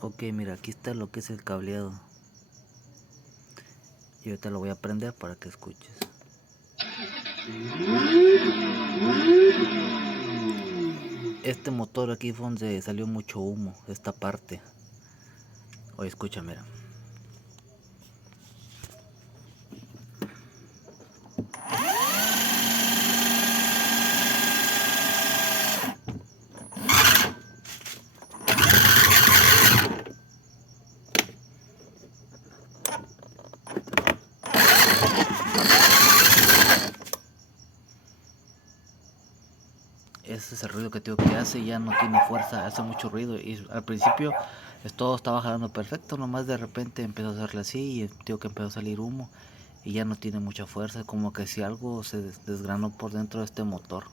Ok, mira, aquí está lo que es el cableado. Y ahorita lo voy a prender para que escuches. Este motor aquí fue donde salió mucho humo, esta parte. Oye, escucha, mira. Ese es el ruido que tengo que hace, ya no tiene fuerza, hace mucho ruido. Y al principio todo estaba jalando perfecto, nomás de repente empezó a hacerle así y tengo que empezó a salir humo. Y ya no tiene mucha fuerza, como que si algo se desgranó por dentro de este motor.